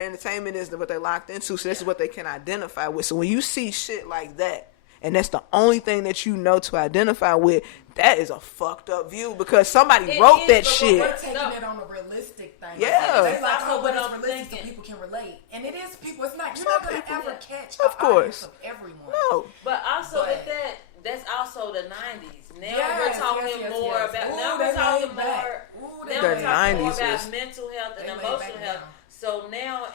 entertainment is what they're locked into, so this is what they can identify with. So when you see shit like that, and that's the only thing that you know to identify with, that is a fucked up view because somebody wrote that shit. We're taking it on a realistic thing. Yeah. It's like, but it's realistic so people can relate. And it is people. It's not, you're not going to ever catch of course. Of everyone. No. But also with that, that's also the 90s. Now we're talking more about, now we're talking more about mental health and emotional health. So now,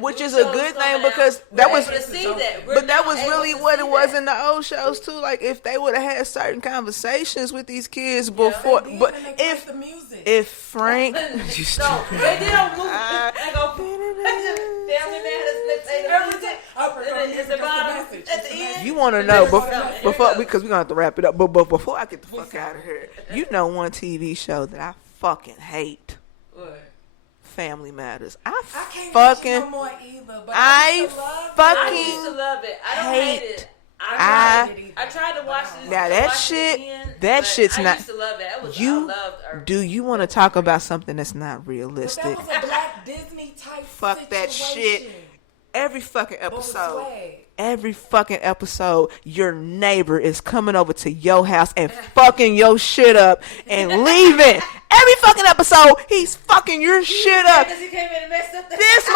which is a good thing because that was, to see that. But that was really what it was in the old shows too. Like if they would have had certain conversations with these kids before, but if Frank, no, they did on movie. I go Family Matters. It's the bottom at the end. You want to know before because we're gonna have to wrap it up. But before I get the fuck out of here, you know one TV show that I fucking hate. What? Family Matters. I can't watch it no more either, but I used to love it. I don't hate it. I tried to watch this. Now that shit, shit's not. I used to love it. I loved do you want to talk about something that's not realistic? But that was a Black Disney type Fuck situation. that shit. Every fucking episode, your neighbor is coming over to your house and fucking your shit up and leaving. Every fucking episode, he's fucking your shit up. Because he came in and messed up this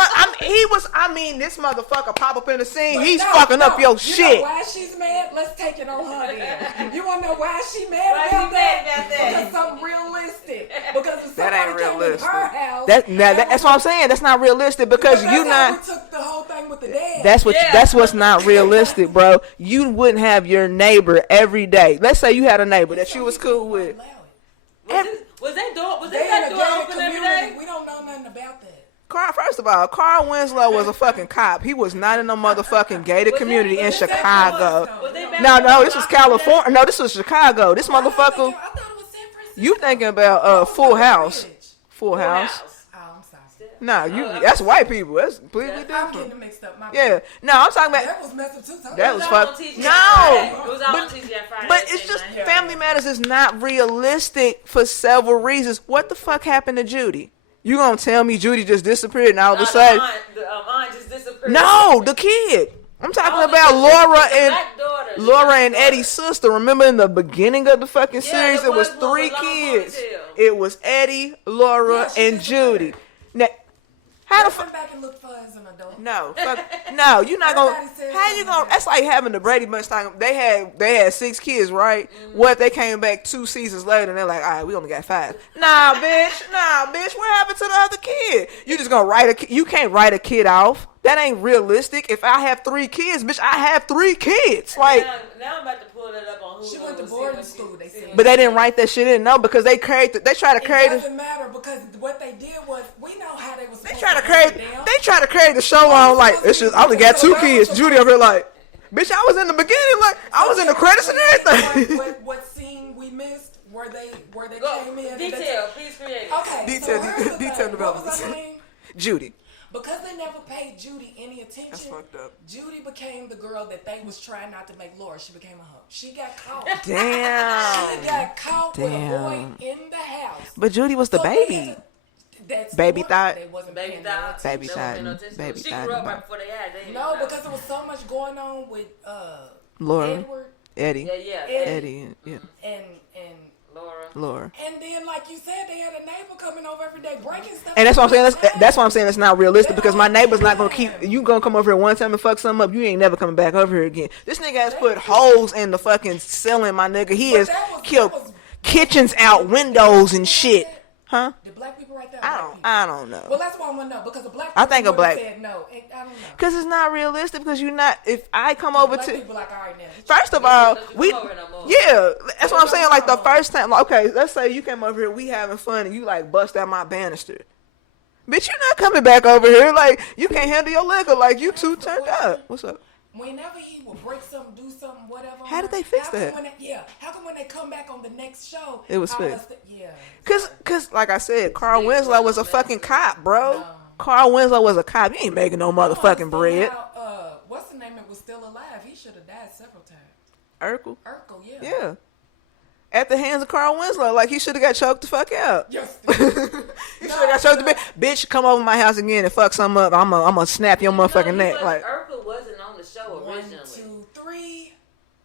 motherfucker pop up in the scene. He's fucking up your shit. You know why she's mad? Let's take it on her then. You want to know why she mad about that? Because something realistic. Because if that ain't realistic. Her house, that's what I'm saying. That's not realistic because you not. We took the whole thing with the dad. That's what's not realistic, bro. You wouldn't have your neighbor every day. Let's say you had a neighbor that you was cool with. Was that door open every day? We don't know nothing about that. First of all, Carl Winslow was a fucking cop. He was not in no motherfucking gated community in Chicago. No, this was California. No, this was Chicago. This motherfucker. I thought it was San Francisco. You thinking about Full House? Full House. Oh, I'm sorry. No, that's white people. That's completely different. I'm getting mixed up. No, I'm talking about. That was messed up too. That was fucked. But it's just Family Matters is not realistic for several reasons. What the fuck happened to Judy? You gonna tell me Judy just disappeared and all of a sudden? The aunt just disappeared. No, the kid. I'm talking about Laura and Eddie's sister. Remember in the beginning of the fucking series, it was 3 kids. It was Eddie, Laura, and Judy. Now, how the fuck? Back and look for as an adult. No, you're not gonna. How you gonna? That's like having the Brady Bunch talking. They had 6 kids, right? Mm-hmm. What they came back 2 seasons later and they're like, all right, we only got 5. Nah, bitch. What happened to the other kid? You just gonna you can't write a kid off. That ain't realistic. If I have 3 kids, bitch, I have 3 kids. Like now I'm about to pull that up on Hulu. She went to boarding school. They said, but they didn't write that shit in. No, because they try to create. It doesn't matter because what they did was we know how they was. They try to create the show on like it's just I only got 2 kids. Judy over here like, bitch, I was in the beginning like I was in the credits and everything. What scene we missed? Where they came in? Detail, please create. Okay, detail development. Judy. Because they never paid Judy any attention. That's fucked up. Judy became the girl that they was trying not to make Laura. She became a hoe. She got caught. Damn. She got caught with a boy in the house. But Judy was the baby. Baby thought. They wasn't baby thought. Baby thought. She grew up right before they had. No, because there was so much going on with Laura. Edward. Eddie. Yeah. Eddie. Yeah. And Laura. And then, like you said, they had a neighbor coming over every day breaking stuff. And that's what I'm saying. That's why I'm saying it's not realistic because my neighbor's not gonna keep. You gonna come over here one time and fuck something up. You ain't never coming back over here again. This nigga has put holes in the fucking ceiling, my nigga. He has killed kitchens out, windows and shit. Huh? Did black people write that? I don't know. Well, that's why I want to know because a black. I think a black. Said no. I don't know. Because it's not realistic. Because you're not. If I come over black to. People like, all right, now. First of all, yeah, that's what I'm saying. Like the first time, okay, let's say you came over here, we having fun, and you like bust out my banister. Bitch, you're not coming back over here. Like you can't handle your liquor. Like you too turned up. What's up? Whenever he would break something, do something, whatever. How did they fix that? How come when they come back on the next show, it was fixed? Yeah. Cause like I said, Carl Winslow was a fucking cop, bro. No. Carl Winslow was a cop. You ain't making no motherfucking bread. What's the name? It was still alive. He should have died several times. Urkel, yeah. Yeah. at the hands of Carl Winslow. Like, he should have got choked the fuck out. Yes. He should have got choked the bitch. Come over my house again and fuck something up. I'm gonna snap your motherfucking neck. Like, Urkel wasn't on the show originally. 1, 2, 3.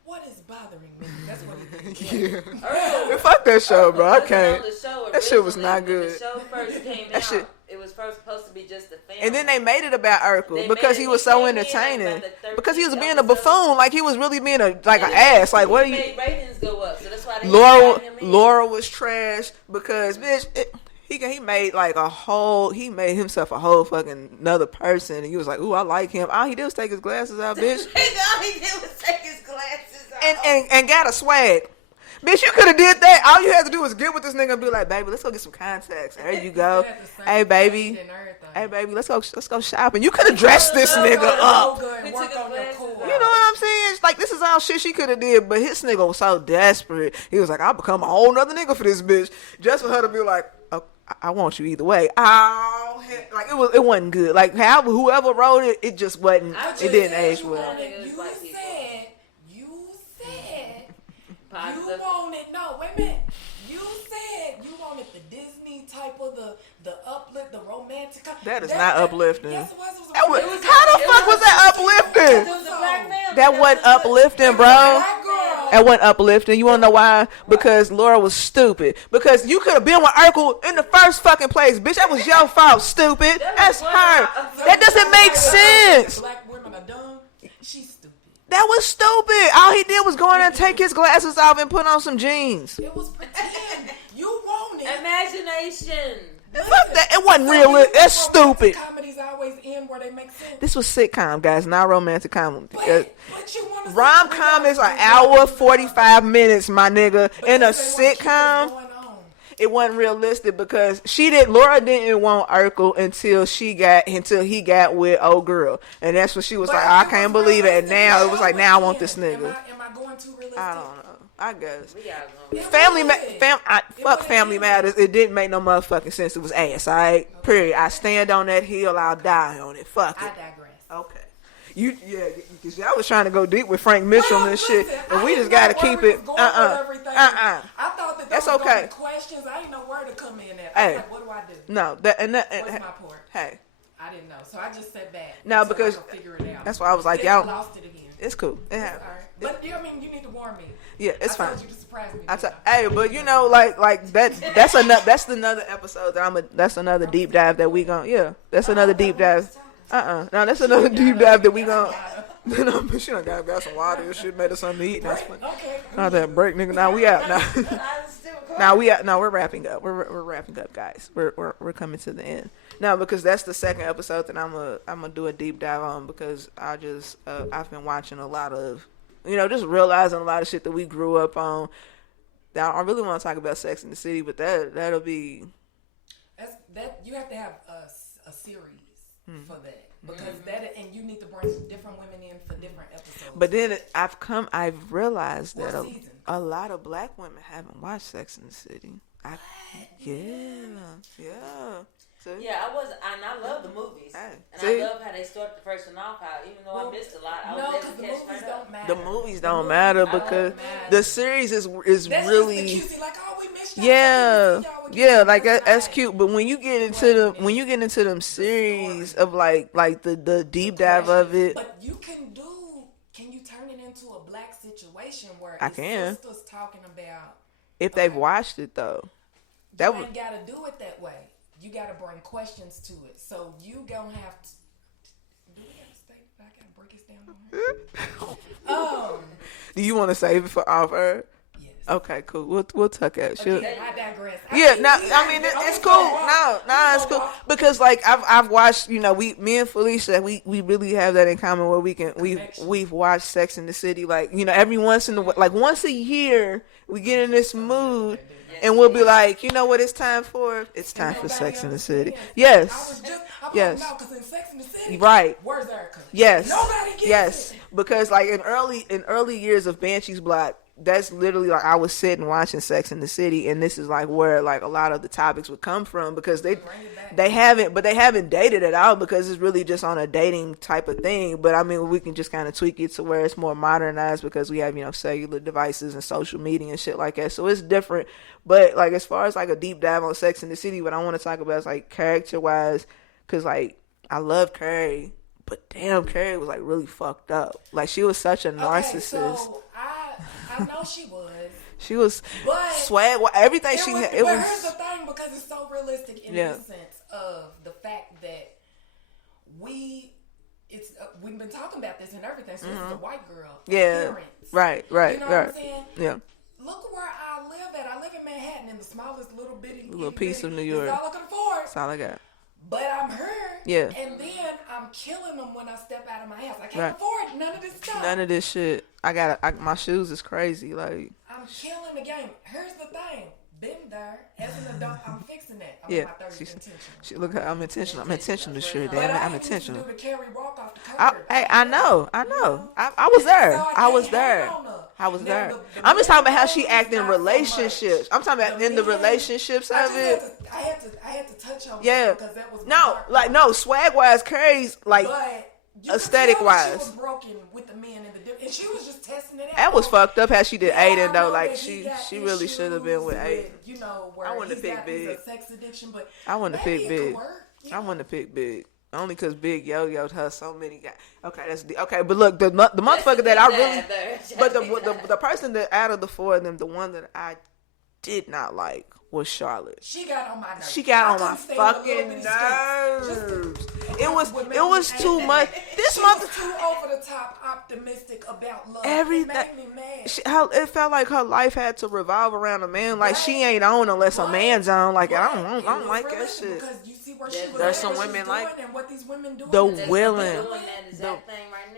What is bothering me? That's what it is. Yeah. Fuck that show, bro. I can't. That shit was not good. When the show first came out, it was first supposed to be just the family. And then they made it about Urkel because he was so entertaining. Because he was being a buffoon, like he was really being an ass. Like, what are you? Made ratings go up, so that's why they Laura was trash because bitch. He made he made himself a whole fucking another person, and he was like, ooh, I like him. All he did was take his glasses out, bitch. All he did was take his glasses out. And got a swag. Bitch, you could have did that. All you had to do was get with this nigga and be like, baby, let's go get some contacts. There you go. Hey, baby. Hey, baby, let's go shopping. You could have dressed this nigga up. You know what I'm saying? It's like, this is all shit she could have did, but his nigga was so desperate. He was like, I'll become a whole nother nigga for this bitch. Just for her to be like, oh, I want you either way. Oh, like, it wasn't good. Like, whoever wrote it, it just wasn't, it didn't age well. You wanted, no, wait a minute. You said you wanted the Disney type of the uplift, the romantic. That is not uplifting. Yes, it was. How the fuck was that uplifting? It was a black family. That wasn't uplifting, bro. That wasn't uplifting. You want to know why? Because Laura was stupid. Because you could have been with Urkel in the first fucking place. Bitch, that was your fault, stupid. That's her. That doesn't make sense. Black women are dumb. She's stupid. That was stupid. All he did was go in and take his glasses off and put on some jeans. It was pretend. You wanted imagination. Fuck that. It wasn't real. That's stupid. Comedies always end where they make sense. This was sitcom, guys, not romantic comedy. But Rom-com is an hour, 45 minutes, my nigga. In a sitcom, it wasn't realistic because Laura didn't want Urkel until he got with old girl. And that's when she was like, I can't believe it. And now it was like, now I want this nigga. Am I going too realistic? I don't know. I guess. Fuck Family Matters. It didn't make no motherfucking sense. It was ass, alright? Okay. Period. I stand on that hill, I'll die on it. Fuck it. I digress. Okay. Because y'all was trying to go deep with Frank Mitchell and shit, and we just gotta keep it. I thought that that's was okay. Questions. I didn't know where to come in at. Hey. Like, what do I do? No, what's my part? Hey. I didn't know, so I just sat back. No, because I could figure it out. That's why I was like, y'all y'all lost it again. It's cool. It happened. But you need to warn me. Yeah, it's fine. I told you to surprise me. Hey, but you know, like that's another episode that's another deep dive that we that's another deep dive. No, that's another deep dive that we gon' but she done got some water and shit, made us something to eat. That's funny. Okay. Not that break, nigga. Now we out now. Now we out. No, we're wrapping up. We're wrapping up, guys. We're coming to the end now because that's the second episode that I'm gonna do a deep dive on because I've been watching a lot of, just realizing a lot of shit that we grew up on. Now I really want to talk about Sex in the City, but that'll be. That you have to have a series for that. Because and you need to bring different women in for different episodes. But then I've realized that a lot of black women haven't watched Sex in the City. Yeah. See? Yeah, I love the movies. Hey, I love how they start the first one off. Even though I missed a lot, I was able to catch my don't matter. The movies don't matter because the series is that's really. Just the cutesy, like, oh, we missed yeah, like that's cute. But when you get into them series of like the deep dive of it, but can you turn it into a black situation where I can sisters talking about if they've watched it though? You ain't gotta do it that way. You gotta bring questions to it. So you gonna have to. Do we have to stay? I gotta break this down on her. Do you want to save it for off air? Yes. Okay, cool. We'll tuck it. I digress. It's cool. No, it's cool because like I've watched. Me and Phylicia, we really have that in common where we've watched Sex in the City. Like every once a year we get in this mood. And we'll be like, you know what it's time for? It's time for Sex in the City. Yes. Yes. No, because in Sex in the City, right. Where's Erica? Yes. Nobody gets yes. it. Because like in early years of Banshee's Block, that's literally like I was sitting watching Sex in the City, and this is like where like a lot of the topics would come from, because they haven't dated at all, because it's really just on a dating type of thing. But I mean, we can just kind of tweak it to where it's more modernized, because we have, you know, cellular devices and social media and shit like that, so it's different. But like as far as like a deep dive on Sex in the City, what I want to talk about is like character wise, because like I love Carrie, but damn, Carrie was like really fucked up. Like she was such a narcissist. So I know she was. She was swag. Everything she had. But here's the thing, because it's so realistic in the sense of the fact that we've been talking about this and everything. So it's the white girl. Appearance. Right. You know what I'm saying? Yeah. Look where I live at. I live in Manhattan, in the smallest little piece of New York. That's all I can afford. That's all I got. But I'm her. Yeah. And then I'm killing them when I step out of my house. I can't afford none of this stuff. None of this shit. My shoes is crazy. Like I'm killing the game. Here's the thing. Been there as an adult. I'm fixing that. I'm in my 30s intentional. Look, I'm intentional. I'm intentional this year, damn it. I'm intentional. I used to do the Carrie walk off the curb. I know. I was there. I was there. I'm just talking about how she acted in relationships. I'm talking about in the relationships of it. I had to touch on that because that was no, swag wise, Carrie's like aesthetic wise. She was broken with the men and she was just testing it out. That was fucked up how she did Aiden though. Like she really should have been with Aiden. You know, where I wanted to pick Big. A sex addiction, but I wanted to pick Big. I wanted to pick Big. Only because Big yo-yoed her so many guys. Okay, but look, the motherfucker that I really, but the person that out of the four of them, the one that I did not like was Charlotte. She got on my nerves. She got on my fucking nerves. It was too much. This mother too over the top optimistic about love. Everything. It made me mad. It felt like her life had to revolve around a man. Like she ain't on unless a man's on. Like I don't like that shit. Because you see where she was There's some women like and what these women doing. The willing.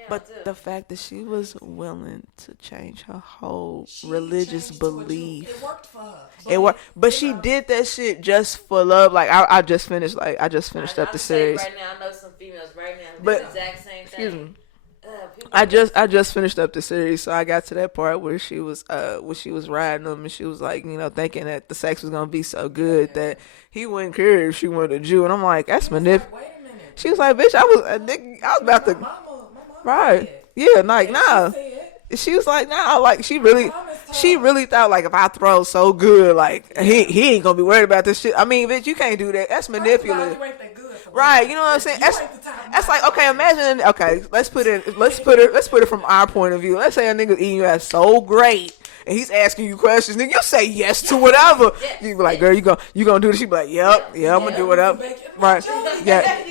But the fact that she was willing to change her whole religious belief. It worked for her. It worked, but she did that shit just for love. Like I just finished up the series. Right now, I know some females right now. But the exact same thing. Excuse me. I just finished up the series, so I got to that part where she was riding him, and she was like, you know, thinking that the sex was gonna be so good that he wouldn't care if she wanted a Jew, and I'm like, that's manipulative. Wait a minute. She was like, bitch, I was about to, My mama right? Yeah, like nah. She was like, nah, like she really thought like if I throw so good, like he ain't gonna be worried about this shit. I mean, bitch, you can't do that. That's manipulative. Right, you know what I'm saying? That's like, okay, imagine, okay, let's put it from our point of view. Let's say a nigga eating you out so great and he's asking you questions, nigga, you say yes to whatever. You be like, girl, you gonna do this? She be like, yep, I'm gonna do whatever. Right. Yeah.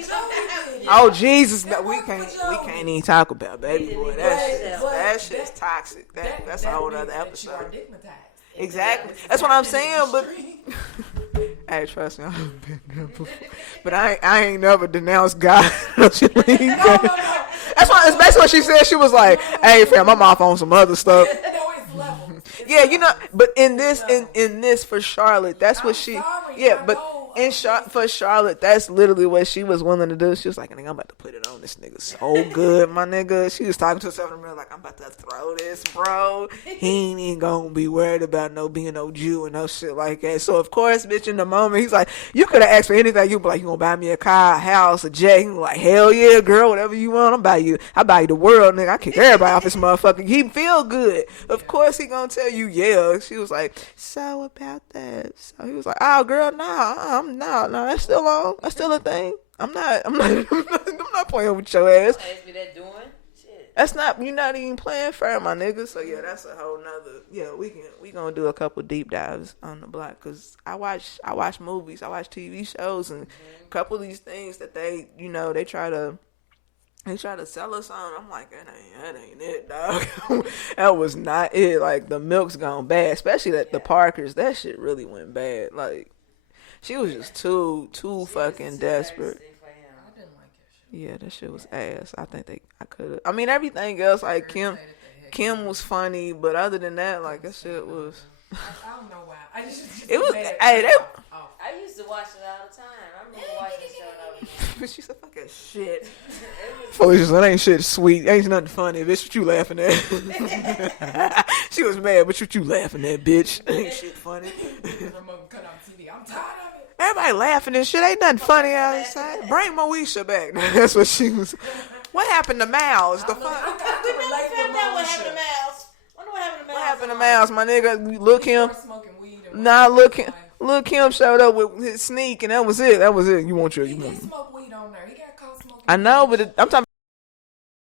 Oh Jesus, no, we can't even talk about baby boy. That shit's toxic. That's a whole other episode. Exactly. That's what I'm saying. But hey, trust me, I've been there before. But I ain't never denounced God. That's why. It's basically what she said. She was like, "Hey, fam, I'm off on some other stuff." Yeah, you know. But in this for Charlotte, that's what she. Yeah, but. For Charlotte, that's literally what she was willing to do. She was like, nigga, I'm about to put it on this nigga so good, my nigga. She was talking to herself in the mirror like, I'm about to throw this, bro. He ain't even gonna be worried about being no Jew and no shit like that. So, of course, bitch, in the moment, he's like, you could have asked for anything. You'd be like, you gonna buy me a car, a house, a jet? He was like, hell yeah, girl, whatever you want. I buy you the world, nigga. I kick everybody off this motherfucker. He feel good. Of course, he gonna tell you, yeah. She was like, so about that. So he was like, oh, girl, nah, no, that's still on. That's still a thing. I'm not playing with your ass. Ask me that doing shit. That's not. You're not even playing fair, my nigga. So yeah, that's a whole nother. Yeah, we gonna do a couple deep dives on the block because I watch movies, I watch TV shows, and a couple of these things that they try to sell us on. I'm like, that ain't it, dog. That was not it. Like the milk's gone bad, especially the Parkers. That shit really went bad. Like. She was just too fucking desperate. I didn't like that shit. Yeah, that shit was ass. I think I could have. I mean, everything else, like Kim was funny, but other than that, like that shit was. I don't know why. I just it was. Hey, I used to watch it all the time. I remember watching Shoutout. But she's a fucking shit. Felicia, that ain't shit sweet. Ain't nothing funny. Bitch, what you laughing at? She was mad, but you laughing at, bitch. Ain't shit funny. Remote cut off TV. I'm tired of it. Everybody laughing and shit. Ain't nothing funny outside. Bring Moesha back. That's what she was. What happened to Miles? The fuck? We never found out what happened to Miles. Wonder what happened to Miles. What happened to Miles, my nigga? Look him. Nah, Look him showed up with his sneak, and that was it. You want He did smoke weed on there. He got caught smoking. I know, but I'm talking.